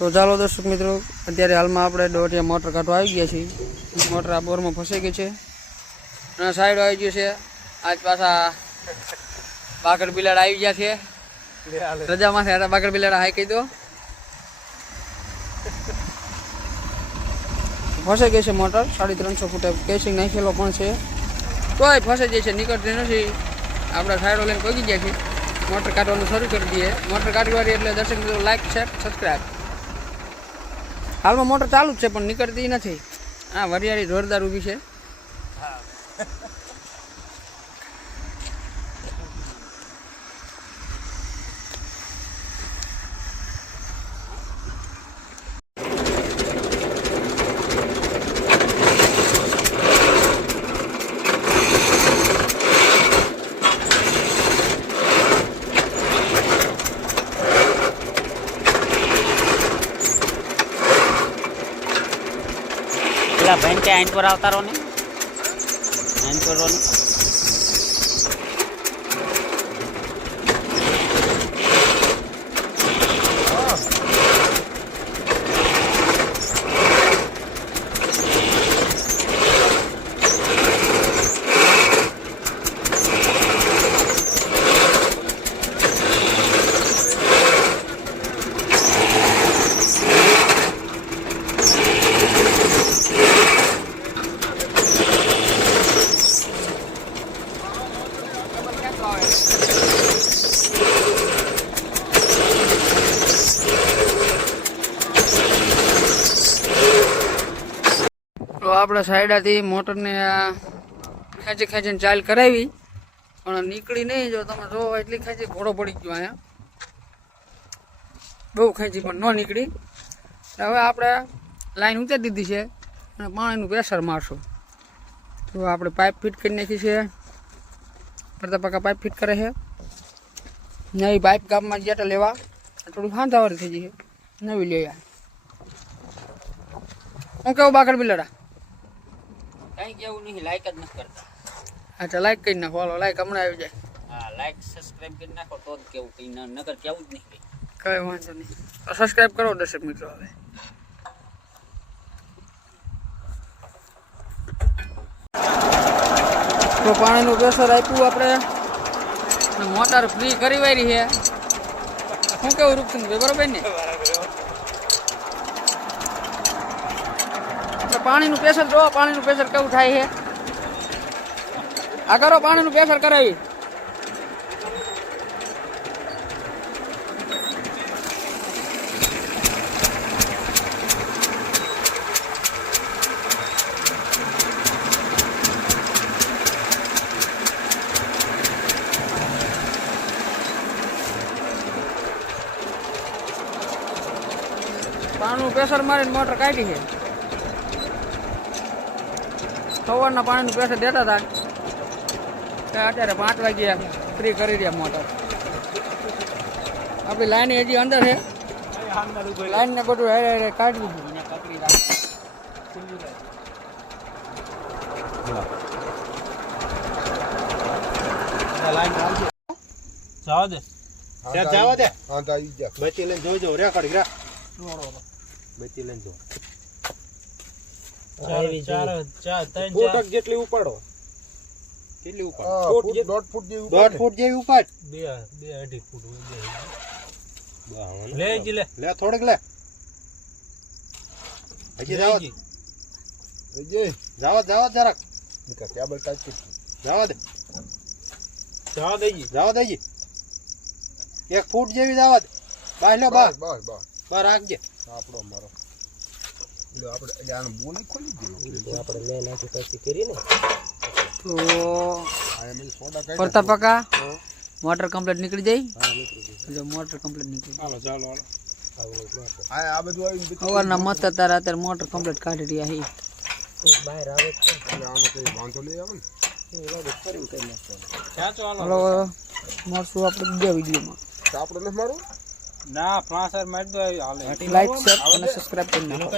તો ચાલો દર્શક મિત્રો, અત્યારે હાલમાં આપણે દોઢિયા મોટર કાઢવા આવી ગયા છીએ. મોટર આ બોરમાં ફસાઈ ગઈ છે અને સાઈડ આવી ગયું છે. આજ પાછા બાકડ બિલાડા આવી ગયા છે. રજામાંથી હતા બાકડ બિલાડા હાઈ કહી દો. ફસાઈ ગઈ છે મોટર. 350 ફૂટે કેસિંગ નાખેલો પણ છે, તોય ફસાઈ જાય છે, નીકળતી નથી. આપણે સાઈડો લઈને પગી ગયા છીએ. મોટર કાઢવાનું શરૂ કરી દઈએ. મોટર કાઢવાની એટલે દર્શક મિત્રો લાઈક, શેર, સબસ્ક્રાઈબ. હાલમાં મોટર ચાલુ જ છે પણ નીકળતી નથી. હા, વરિયાળી જોરદાર ઊભી છે. बहन के आइन पर आवता रहो ने आइन पर रहो ने તો આપણે સાઈડથી મોટરને ખેંચીને ચાલ કરાવી પણ નીકળી નહીં. જો તમે જો એટલી ખેંચી ઘોડો પડી ગયો. અહીંયા બહુ ખેંચી પણ ન નીકળી. હવે આપણે લાઈન ઊંચાઈ દીધી છે અને પાણીનું પ્રેશર મારશું. તો આપણે પાઇપ ફિટ કરી નાખી છે. પડતા પાકા પાઇપ ફિટ કરે છે. નવી પાઇપ ગામમાં જેટા લેવા થોડું હાંધાવાળી થઈ ગઈ છે, નવી લેવા. હું કેવું બાકડ બિલાડા? कहीं केवू नहीं, लाइक જ નથી કરતા. अच्छा, लाइक કરી નાખો. હાલો, લાઈક હમણાં આવી જાય. હા, લાઈક સબસ્ક્રાઇબ કરી નાખો તો જ કેવું કઈ નકર કેવું જ નહીં. કઈ વાંધો નહીં. તો સબસ્ક્રાઇબ કરો દર્શક મિત્રો. હવે તો પાણીનું પ્રેશર આપ્યું આપણે. મોટર ફ્રી કરી વારી છે. શું કેવું રૂપસિંહભાઈ, બરોબર ને? પાણીનું પ્રેશર જો, પાણીનું પ્રેશર કેવું થાય છે. આ કરો, પાણીનું પ્રેશર કરાવી. પાણીનું પ્રેશર મારીને મોટર કાઢી છે. સવારના પાણીનું પ્રેશર દેતા હતા, અત્યારે 5 વાગ્યા ફ્રી કરી રહ્યા મોટર. આપણી લાઈન હજી અંદર છે. લાઈન ને બધું હારે કાઢવી છે. બચી લઈને જોજો રે કડી રા બચી લઈને જો જેટલી ઉપાડો. કેટલી ઉપાડ? 1.5 ફૂટ જેવી ઉપાડ. 1.5 ફૂટ જેવી ઉપાડ. 2.5 ફૂટ લે થોડીક લે. હજી જાવ જરાક કેબલ ટાઈટ જવા દેજી 1 ફૂટ જેવી જવા દે. બસ બસ રાખજે. આપણો મારો આપણે આને બોલી ખોલી દીધો. આપણે લે નાખી પછી કરીને તો પડતા પાકા મોટર કમ્પ્લીટ નીકળી જાય. જો મોટર કમ્પ્લીટ નીકળી જાય. ચાલો આ બધું આવી સવારના મત અત્યારે મોટર કમ્પ્લીટ કાઢી રહ્યા છે. બહાર આવે છે આનો કોઈ વાંધો લઈ આવે ને. હાલો, મળશું આપણે બીજા વિડીયોમાં. આપણે નથી મારું ના, ફ્લાશર મારી દો. લાઈક, શેર અને સબસ્ક્રાઇબ કરી નાખો.